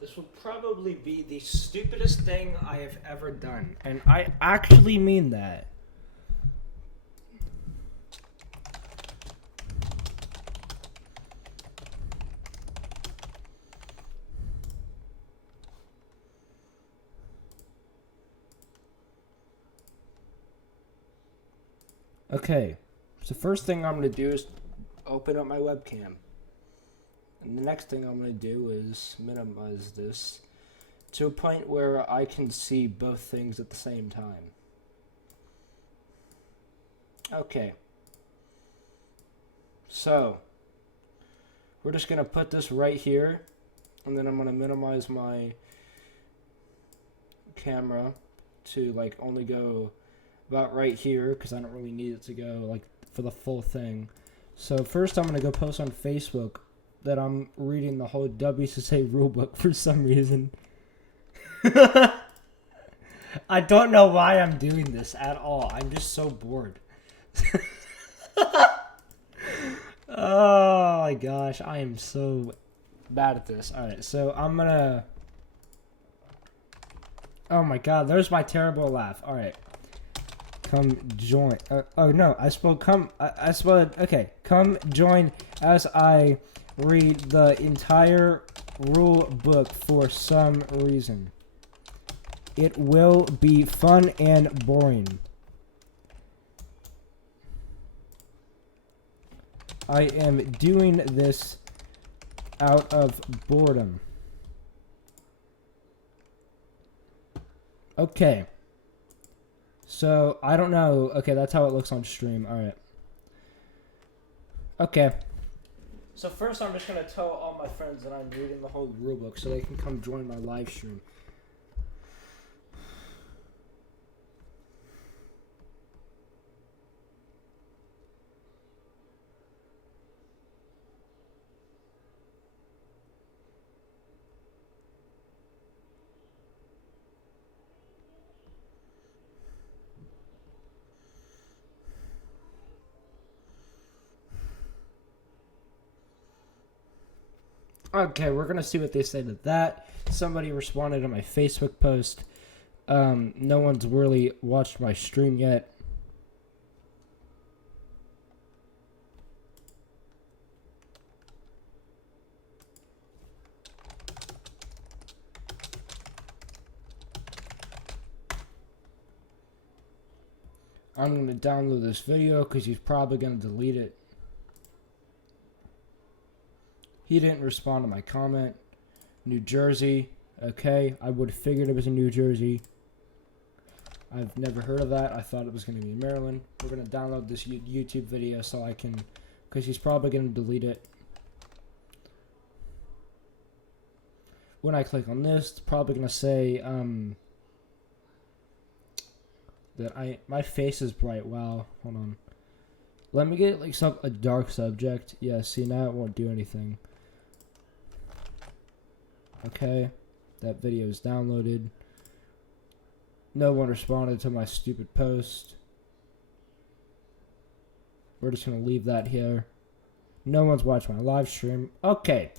This will probably be the stupidest thing I have ever done. And I actually mean that. Okay, so first thing I'm going to do is open up my webcam. And the next thing I'm going to do is minimize this to a point where I can see both things at the same time. Okay. So, we're just going to put this right here, and then I'm going to minimize my camera to like only go about right here because I don't really need it to go like for the full thing. So first I'm going to go post on Facebook that I'm reading the whole wssa rulebook for some reason. I don't know why I'm doing this at all. I'm just so bored. Oh my gosh, I am so bad at this. Alright, so I'm gonna... Oh my god, there's my terrible laugh. Alright. Come join. Oh no, I spelled come. I spelled, okay. Come join as I read the entire rule book for some reason. It will be fun and boring. I am doing this out of boredom. Okay. So, I don't know. Okay, that's how it looks on stream. Alright. Okay. So first I'm just going to tell all my friends that I'm reading the whole rulebook so they can come join my live stream. Okay, we're going to see what they say to that. Somebody responded to my Facebook post. No one's really watched my stream yet. I'm going to download this video because he's probably going to delete it. He didn't respond to my comment. New Jersey. Okay, I would have figured it was in New Jersey. I've never heard of that. I thought it was going to be Maryland. We're going to download this YouTube video so I can... because he's probably going to delete it. When I click on this, it's probably going to say... that my face is bright. Wow, hold on. Let me get like a dark subject. Yeah, see, now it won't do anything. Okay, that video is downloaded. No one responded to my stupid post. We're just gonna leave that here. No one's watched my live stream. Okay.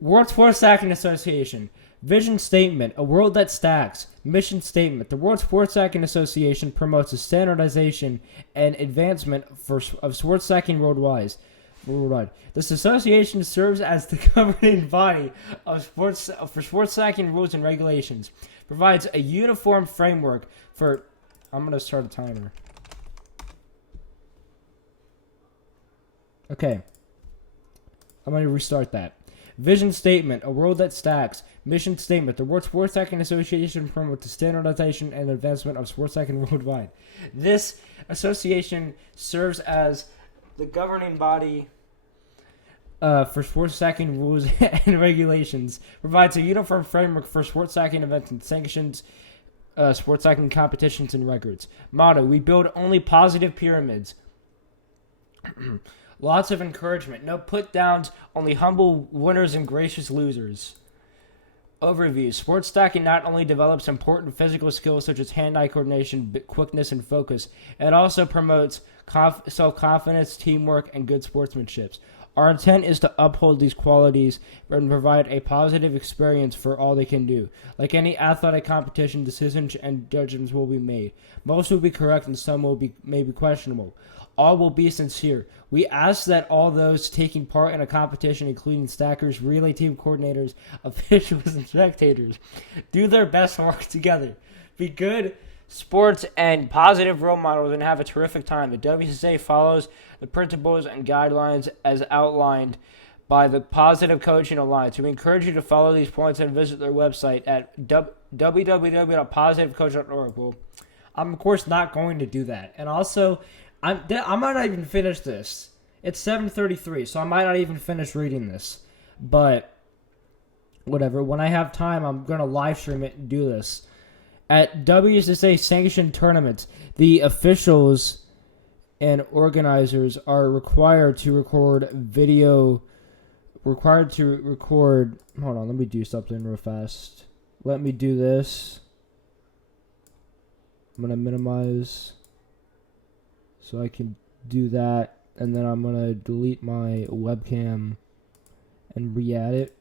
World Sports Stacking Association. Vision statement, a world that stacks. Mission statement, the World Sports Stacking Association promotes the standardization and advancement of sports stacking worldwide. This association serves as the governing body of for sports stacking rules and regulations, provides a uniform framework for... I'm going to start a timer. Okay. I'm going to restart that. Vision statement, a world that stacks. Mission statement, the World Sports Stacking Association promotes the standardization and advancement of sports stacking worldwide. This association serves as the governing body for sports stacking rules and regulations, provides a uniform framework for sports stacking events and sanctions sports stacking competitions and records. Motto, we build only positive pyramids. Lots of encouragement. No put-downs, only humble winners and gracious losers. Overview. Sports stacking not only develops important physical skills such as hand-eye coordination, quickness, and focus, it also promotes self-confidence, teamwork, and good sportsmanship. Our intent is to uphold these qualities and provide a positive experience for all they can do. Like any athletic competition, decisions and judgments will be made. Most will be correct and some may be questionable. All will be sincere. We ask that all those taking part in a competition, including stackers, relay team coordinators, officials, and spectators, do their best to work together. Be good sports and positive role models and have a terrific time. The WCSA follows the principles and guidelines as outlined by the Positive Coaching Alliance. We encourage you to follow these points and visit their website at www.positivecoach.org. Well, I'm of course not going to do that. And also, I might not even finish this. It's 7:33, so I might not even finish reading this. But whatever. When I have time, I'm going to live stream it and do this. At WSSA sanctioned tournaments, the officials and organizers are required to record video. Hold on, let me do something real fast. Let me do this. I'm going to minimize so I can do that. And then I'm going to delete my webcam and re-add it.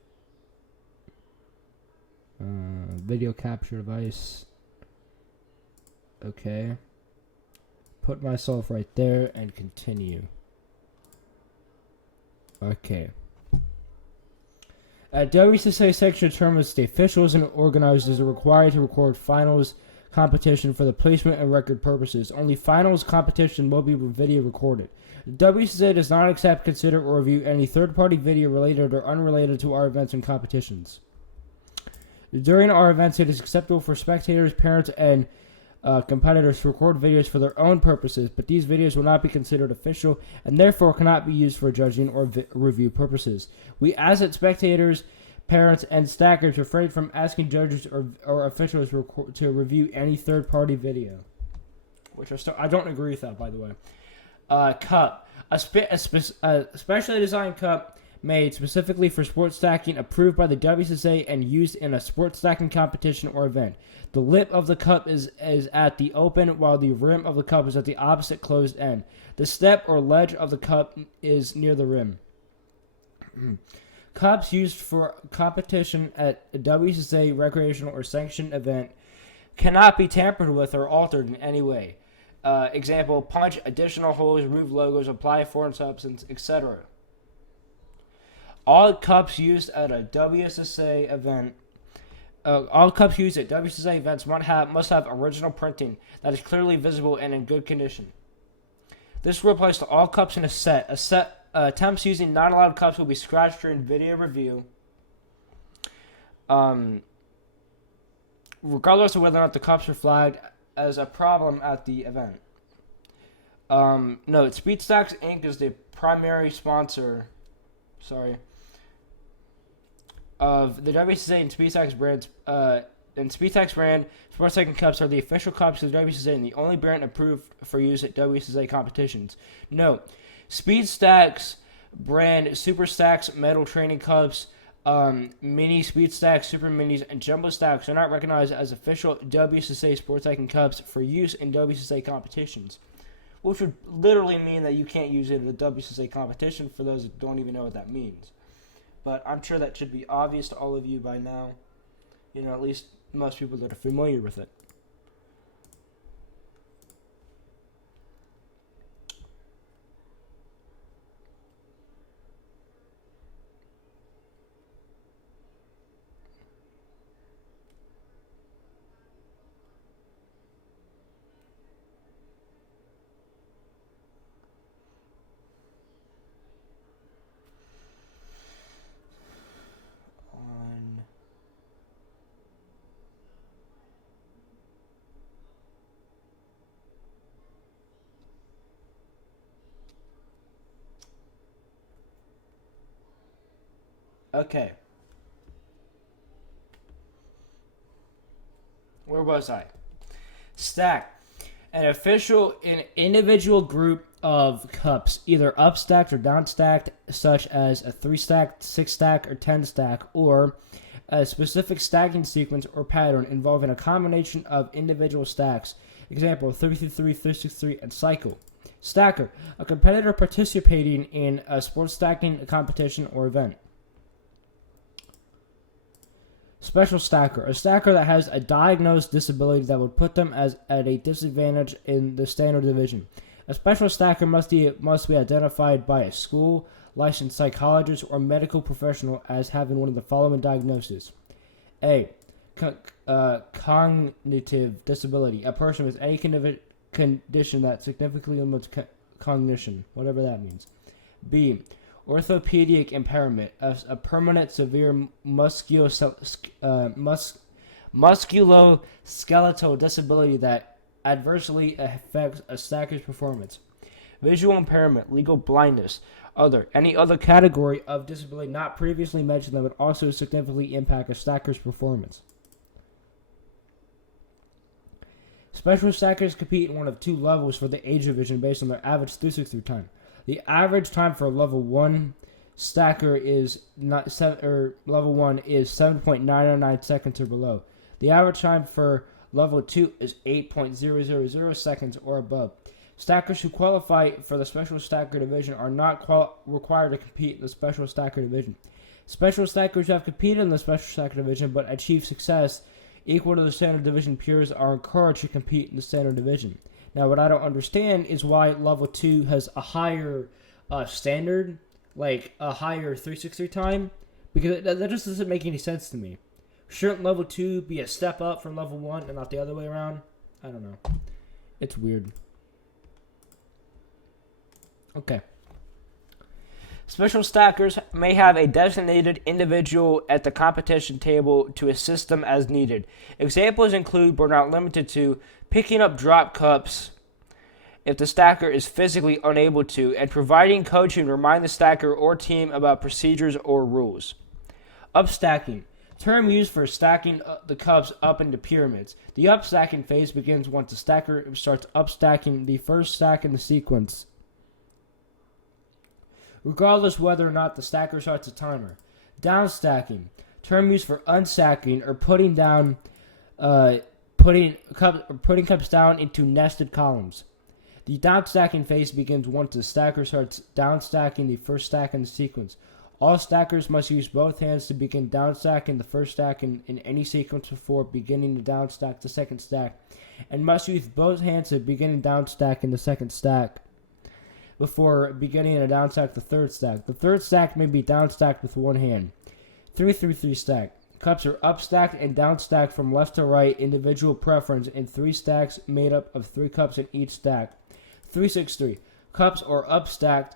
Video capture device. Okay. Put myself right there and continue. Okay. At WCSA section tournaments, the officials and organizers are required to record finals competition for the placement and record purposes. Only finals competition will be video recorded. The WCSA does not accept, consider, or review any third-party video related or unrelated to our events and competitions. During our events, it is acceptable for spectators, parents, and competitors to record videos for their own purposes, but these videos will not be considered official and therefore cannot be used for judging or review purposes. We ask that spectators, parents, and stackers refrain from asking judges or officials to review any third-party video. Which I don't agree with that, by the way. Cup. A specially designed cup made specifically for sports stacking, approved by the WCSA and used in a sports stacking competition or event. The lip of the cup is at the open, while the rim of the cup is at the opposite closed end. The step or ledge of the cup is near the rim. Cups used for competition at a WCSA recreational or sanctioned event cannot be tampered with or altered in any way. Example, punch additional holes, remove logos, apply foreign substance, etc. All cups used at WCSA events must have original printing that is clearly visible and in good condition. This will apply to all cups in a set. Attempts using not allowed cups will be scratched during video review, regardless of whether or not the cups are flagged as a problem at the event. Note: SpeedStacks Inc. is the primary sponsor. Of the WCSA and SpeedStacks brands, SpeedStacks brand sports stacking cups are the official cups of the WCSA and the only brand approved for use at WCSA competitions. Note: SpeedStacks brand Super Stacks metal training cups, mini SpeedStacks, Super Minis, and Jumbo Stacks are not recognized as official WCSA sports stacking cups for use in WCSA competitions, which would literally mean that you can't use it at a WCSA competition for those that don't even know what that means. But I'm sure that should be obvious to all of you by now. At least most people that are familiar with it. Okay. Where was I? Stack. An individual group of cups, either upstacked or downstacked, such as a 3-stack, 6-stack, or 10-stack, or a specific stacking sequence or pattern involving a combination of individual stacks. Example, 3-3-3, 3-6-3, and cycle. Stacker, a competitor participating in a sports stacking competition or event. Special stacker, a stacker that has a diagnosed disability that would put them at a disadvantage in the standard division. A special stacker must be identified by a school, licensed psychologist, or medical professional as having one of the following diagnoses. A. Cognitive disability, a person with any condition that significantly limits cognition, whatever that means. B. Orthopedic impairment, a permanent severe musculoskeletal disability that adversely affects a stacker's performance. Visual impairment, legal blindness, any other category of disability not previously mentioned that would also significantly impact a stacker's performance. Special stackers compete in one of two levels for the age division based on their average 363 time. The average time for level 1 stacker is level 1 is 7.909 seconds or below. The average time for level 2 is 8.000 seconds or above. Stackers who qualify for the special stacker division are not required to compete in the special stacker division. Special stackers who have competed in the special stacker division but achieved success equal to the standard division peers are encouraged to compete in the standard division. Now, what I don't understand is why level 2 has a higher standard, like a higher 363 time, because that just doesn't make any sense to me. Shouldn't level 2 be a step up from level 1 and not the other way around? I don't know. It's weird. Okay. Special stackers may have a designated individual at the competition table to assist them as needed. Examples include, but not limited to, picking up drop cups if the stacker is physically unable to, and providing coaching to remind the stacker or team about procedures or rules. Upstacking, term used for stacking the cups up into pyramids. The upstacking phase begins once the stacker starts upstacking the first stack in the sequence, regardless whether or not the stacker starts a timer. Downstacking, term used for unstacking or putting cups down into nested columns. The downstacking phase begins once the stacker starts downstacking the first stack in the sequence. All stackers must use both hands to begin downstacking the first stack in any sequence before beginning to downstack the second stack, and must use both hands to begin downstacking the second stack before beginning to downstack the third stack. The third stack may be downstacked with one hand. 3-3-3 stack. Cups are upstacked and downstacked from left to right, individual preference, in 3 stacks made up of 3 cups in each stack. 3-6-3. Cups are upstacked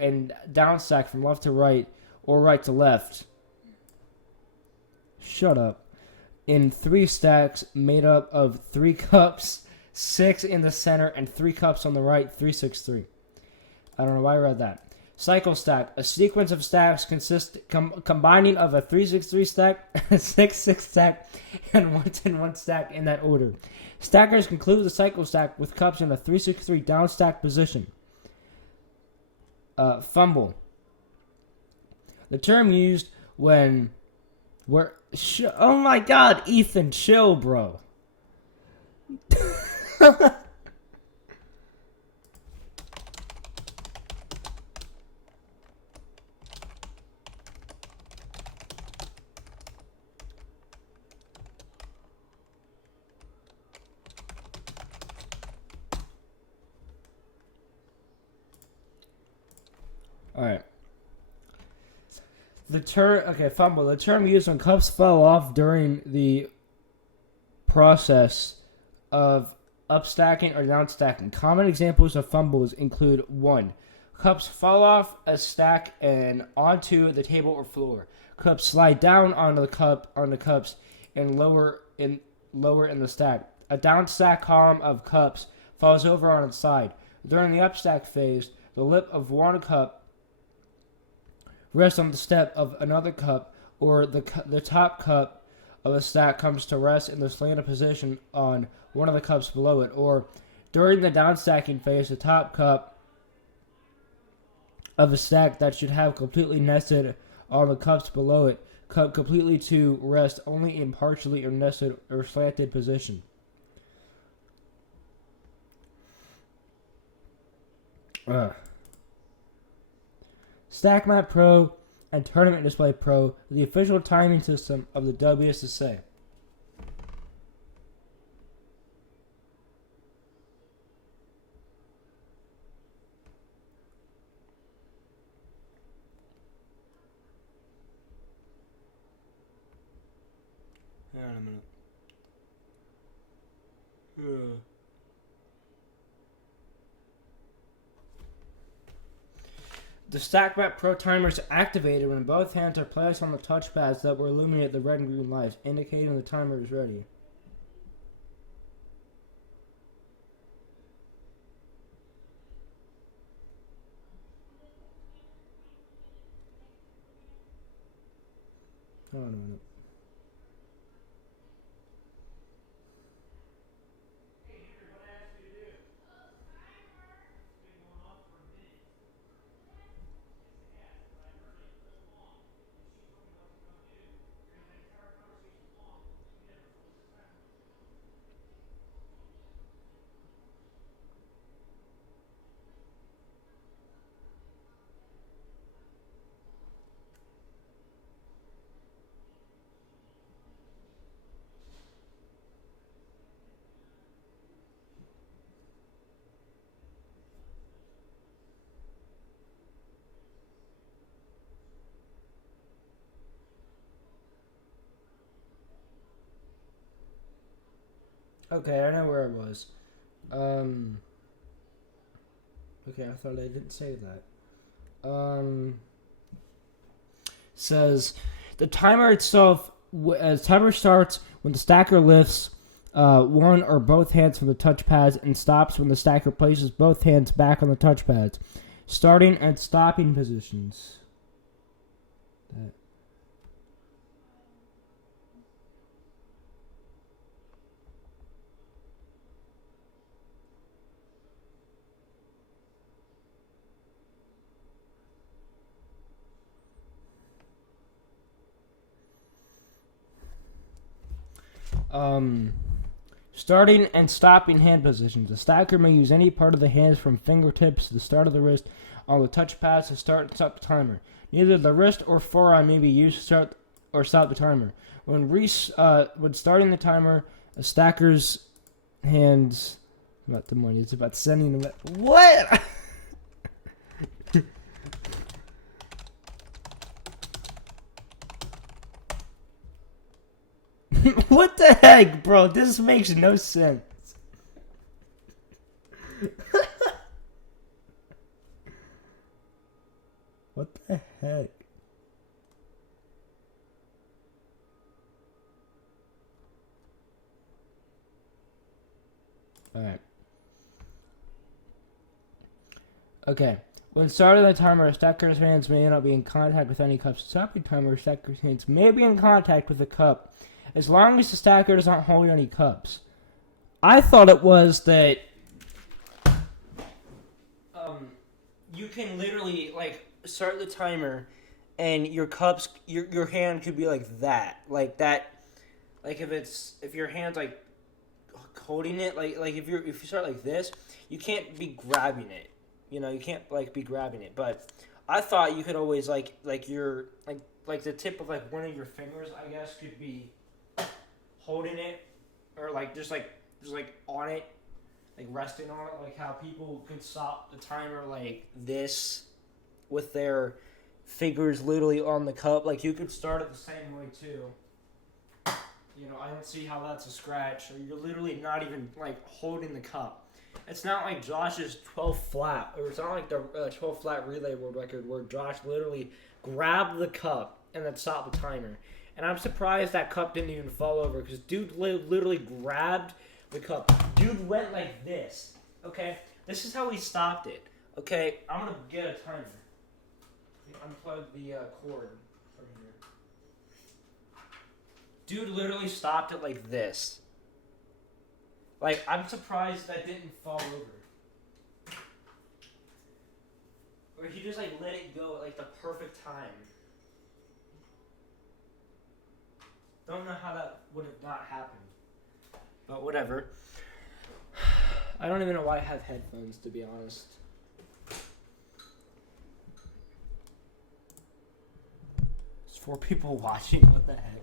and downstacked from left to right or right to left. Shut up. In 3 stacks made up of 3 cups, 6 in the center, and 3 cups on the right. 3-6-3. I don't know why I read that. Cycle stack. A sequence of stacks combining of a 3-6-3 stack, a 6-6 stack, and 1-10-1 stack in that order. Stackers conclude the cycle stack with cups in a 3-6-3 downstack position. Fumble. The term used when oh my god, Ethan, chill, bro. Alright. Fumble. The term used when cups fell off during the process of upstacking or downstacking. Common examples of fumbles include 1. Cups fall off a stack and onto the table or floor. Cups slide down onto the cups and lower in the stack. A downstack column of cups falls over on its side. During the upstack phase, the lip of one cup rests on the step of another cup, or the top cup of a stack comes to rest in the slanted position on one of the cups below it, or during the downstacking phase, the top cup of a stack that should have completely nested on the cups below it, completely to rest only in partially or nested or slanted position. StackMap Pro and Tournament Display Pro, the official timing system of the wssa. Hang on a minute. The StackMap Pro timer is activated when both hands are placed on the touchpads that will illuminate the red and green lights, indicating the timer is ready. Hold on a minute. Okay, I know where it was. Okay, I thought I didn't say that. Says the timer itself. Timer starts when the stacker lifts one or both hands from the touchpads and stops when the stacker places both hands back on the touchpads. Starting and stopping positions. Starting and stopping hand positions. The stacker may use any part of the hands from fingertips to the start of the wrist on the touchpads to start and stop the timer. Neither the wrist or forearm may be used to start or stop the timer. When starting the timer, a stacker's hands about the money. It's about sending them. What? What the heck, bro? This makes no sense. What the heck? Alright. Okay. When starting the timer, a stacker's hands may not be in contact with any cups. Stopping timer, a stacker's hands may be in contact with a cup as long as the stacker does not hold any cups. I thought it was that you can literally like start the timer and your cups your hand could be like that. Like if your hand's like holding it like if you start like this, you can't be grabbing it. You know, you can't like be grabbing it. But I thought you could always like your like the tip of like one of your fingers, I guess, could be holding it or like just on it, like resting on it, like how people could stop the timer like this with their fingers literally on the cup. Like you could start it the same way too. You know, I don't see how that's a scratch. Or you're literally not even like holding the cup. It's not like Josh's 12 flat, or it's not like the 12 flat relay world record where Josh literally grabbed the cup and then stopped the timer. And I'm surprised that cup didn't even fall over because dude literally grabbed the cup. Dude went like this. Okay, this is how he stopped it. Okay, I'm gonna get a timer. Unplug the cord from here. Dude literally stopped it like this. Like, I'm surprised that didn't fall over. Or he just like let it go at like the perfect time. Don't know how that would have not happened. But whatever. I don't even know why I have headphones, to be honest. 4 people watching. What the heck?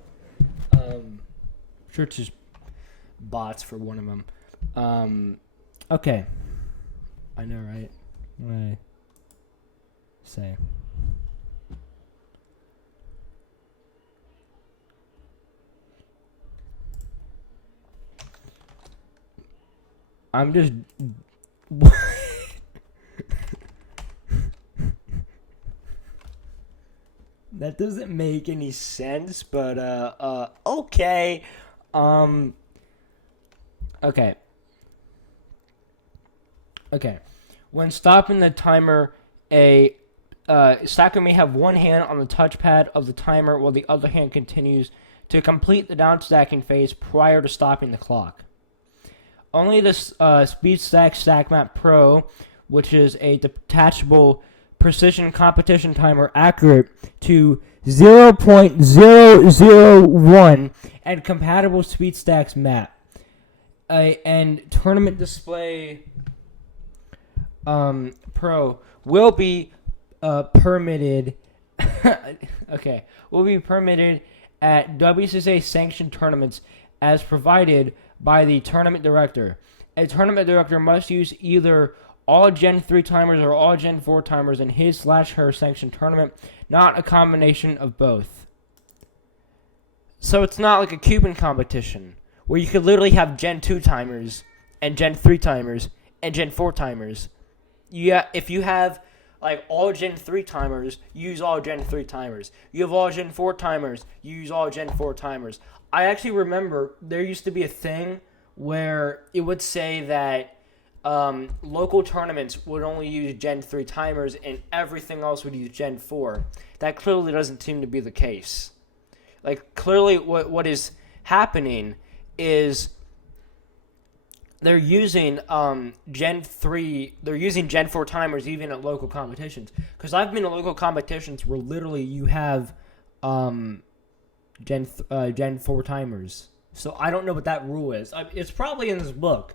Sure, it's just bots for one of them. Okay. I know, right? What did I say? I'm just... That doesn't make any sense, but, okay. Okay. Okay. When stopping the timer, a stacker may have one hand on the touchpad of the timer while the other hand continues to complete the down stacking phase prior to stopping the clock. Only the SpeedStack StackMap Pro, which is a detachable precision competition timer accurate to 0.001 and compatible SpeedStacks map, and Tournament Display Pro will be permitted. Okay, will be permitted at wssa sanctioned tournaments as provided by the tournament director. A tournament director must use either all Gen 3 timers or all Gen 4 timers in his/her sanctioned tournament, not a combination of both. So it's not like a Cuban competition where you could literally have Gen 2 timers and Gen 3 timers and Gen 4 timers. Yeah, if you have like all Gen 3 timers, use all Gen 3 timers. You have all Gen 4 timers, use all Gen 4 timers. I actually remember there used to be a thing where it would say that local tournaments would only use Gen 3 timers and everything else would use Gen 4. That clearly doesn't seem to be the case. Like, clearly what is happening is they're using Gen 3, they're using Gen 4 timers even at local competitions. Because I've been to local competitions where literally you have Gen 4 timers. So I don't know what that rule is. It's probably in this book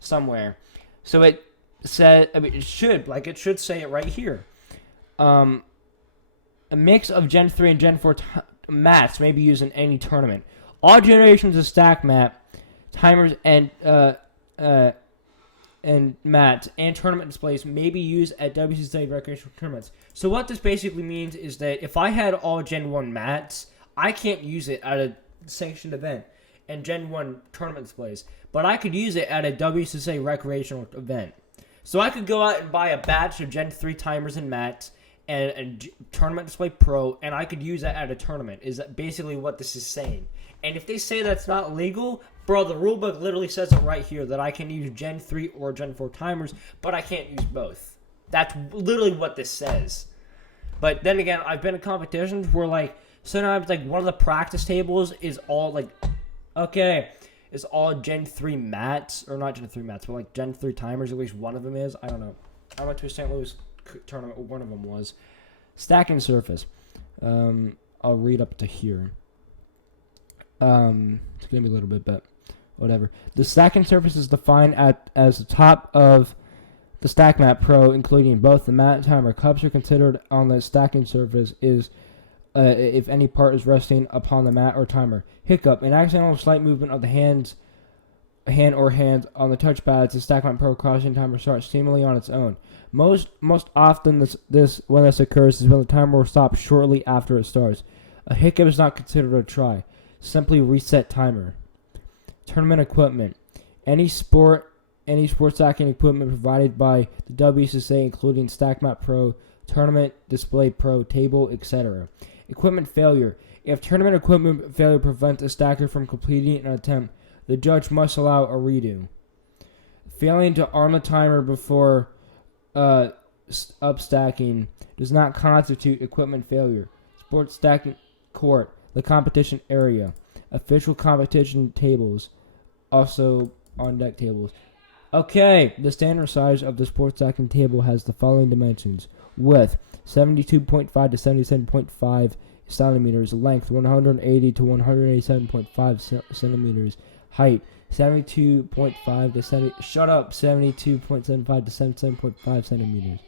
somewhere. So it said, it should say it right here. A mix of Gen 3 and Gen 4 mats may be used in any tournament. All generations of stack map timers and mats and tournament displays may be used at wssa recreational tournaments. So what this basically means is that if I had all Gen 1 mats, I can't use it at a sanctioned event and Gen 1 tournament displays, but I could use it at a wssa recreational event. So I could go out and buy a batch of Gen 3 timers and mats and a Tournament Display Pro, and I could use that at a tournament, is basically what this is saying. And if they say that's not legal, bro, the rulebook literally says it right here that I can use Gen 3 or Gen 4 timers, but I can't use both. That's literally what this says. But then again, I've been in competitions where, like, sometimes, like, one of the practice tables is all, like, okay, it's all Gen 3 mats, or not Gen 3 mats, but, like, Gen 3 timers, at least one of them is. I don't know. I went to a St. Louis tournament, one of them was. Stacking surface. I'll read up to here. It's going to be a little bit, but whatever. The stacking surface is defined as the top of the StackMap Pro, including both the mat and timer. Cups are considered on the stacking surface is if any part is resting upon the mat or timer. Hiccup: an accidental slight movement of the hand or hands on the touchpad to StackMap Pro crossing timer starts seemingly on its own. Most often when this occurs is when the timer will stop shortly after it starts. A hiccup is not considered a try. Simply reset timer. Tournament equipment. Any sports stacking equipment provided by the WSSA, including StackMap Pro, Tournament Display Pro, Table, etc. Equipment failure. If tournament equipment failure prevents a stacker from completing an attempt, the judge must allow a redo. Failing to arm the timer before upstacking does not constitute equipment failure. Sports stacking court. The competition area. Official competition tables. Also on deck tables. Okay, the standard size of the sports stacking table has the following dimensions. Width 72.5 to 77.5 centimeters. Length 180 to 187.5 centimeters. Height 72.5 to 72.75 to 77.5 centimeters.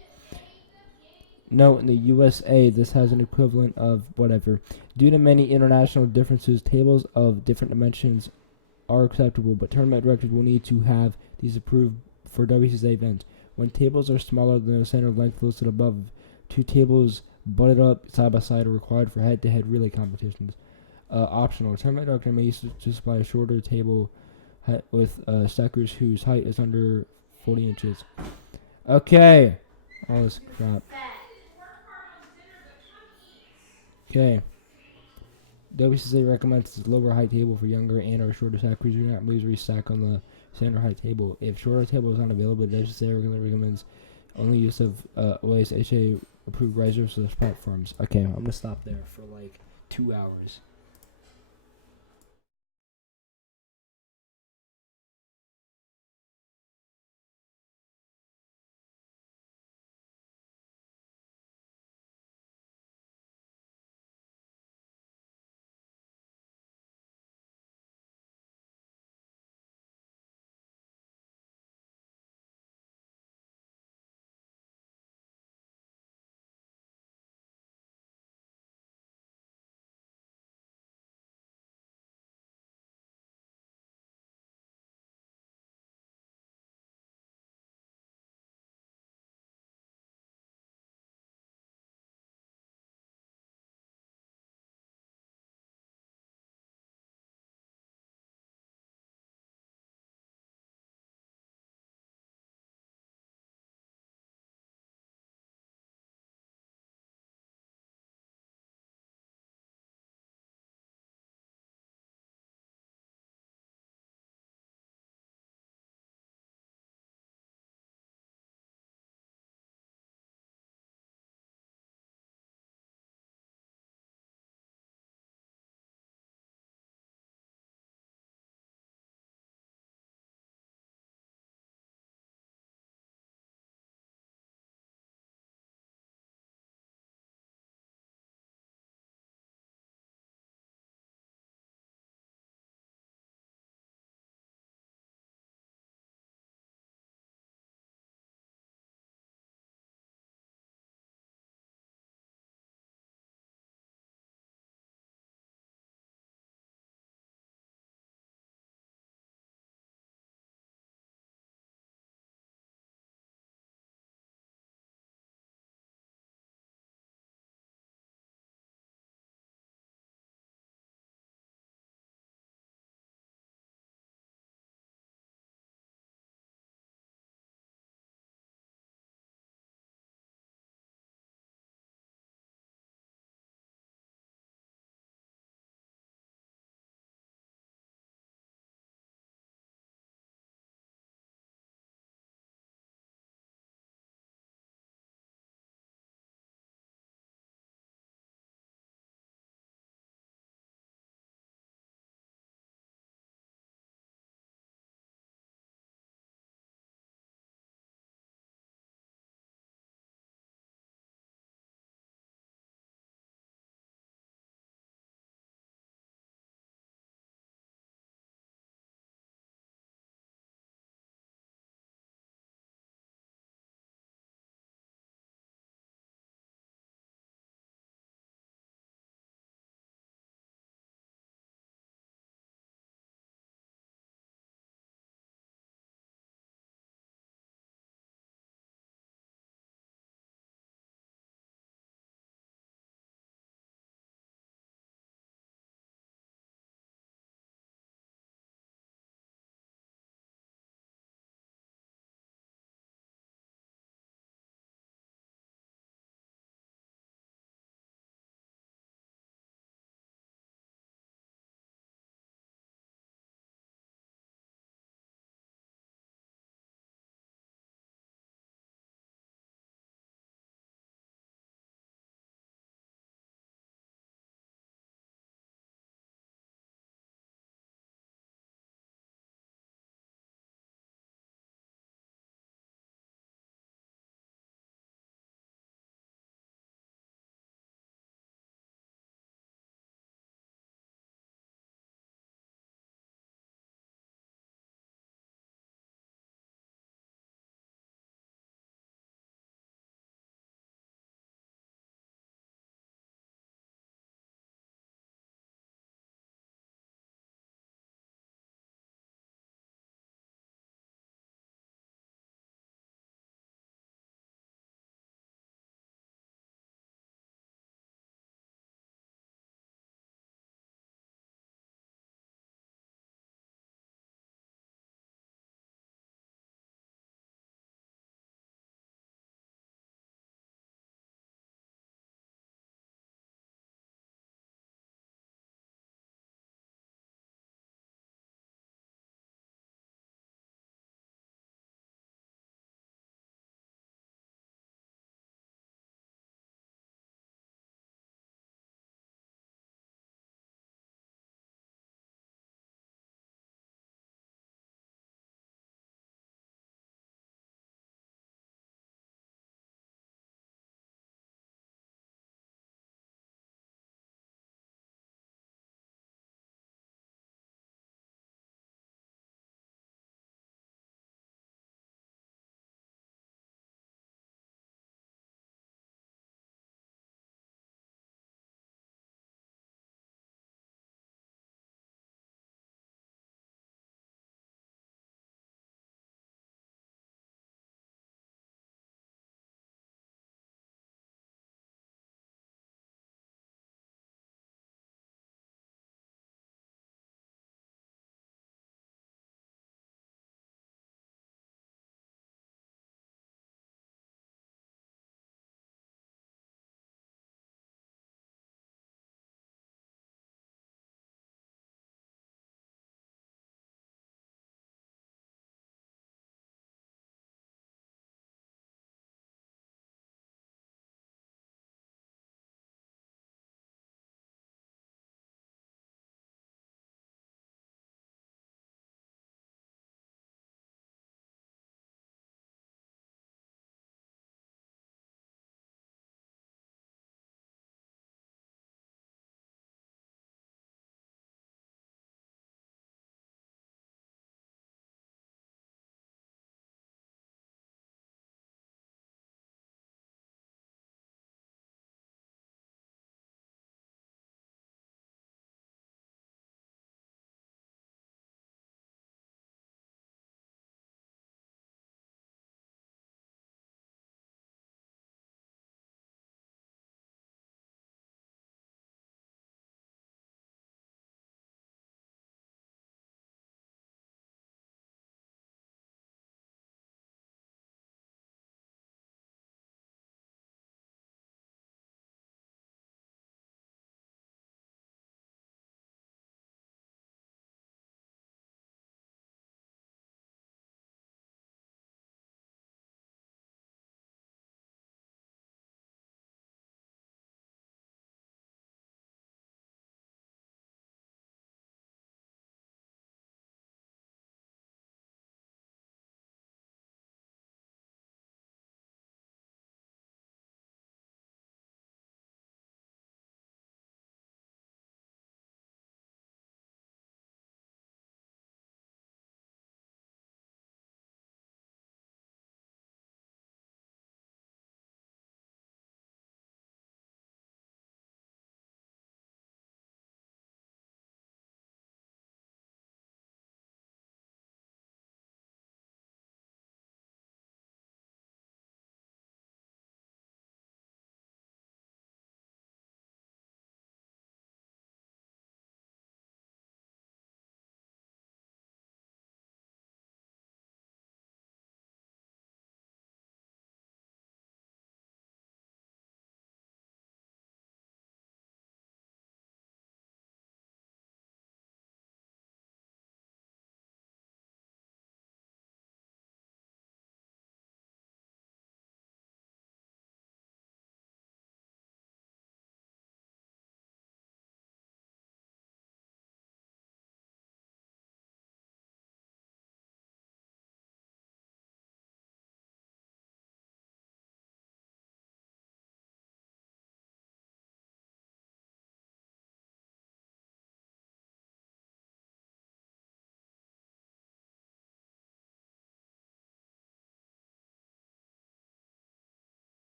No, in the USA, this has an equivalent of whatever. Due to many international differences, tables of different dimensions are acceptable, but tournament directors will need to have these approved for wssa events. When tables are smaller than the center length listed above, 2 tables butted up side by side are required for head-to-head relay competitions. Optional. Tournament director may supply a shorter table with stackers whose height is under 40 inches. Okay. All this crap. Okay. WCCA recommends a lower height table for younger and or shorter stackers. Do not lose restack on the center height table. If shorter table is not available, WCCA recommends only use of wssa approved risers/platforms. Okay, I'm gonna stop there for like 2 hours.